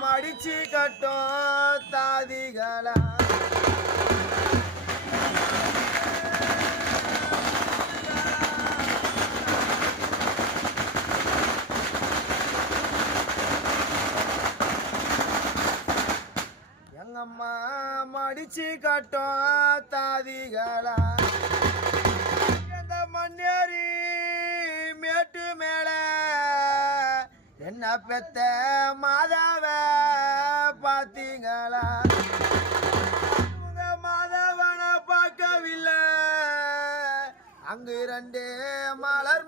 மடிச்சு கட்டும் தாதிகளா எங்கம்மா மடிச்சு கட்டும் தாதிகளா மண்ணேறி மேட்டு மேல என்ன பெத்த மாதாவ பாத்தீங்களா மாதவனை பார்க்கவில்லை அங்கு ரெண்டு மலர்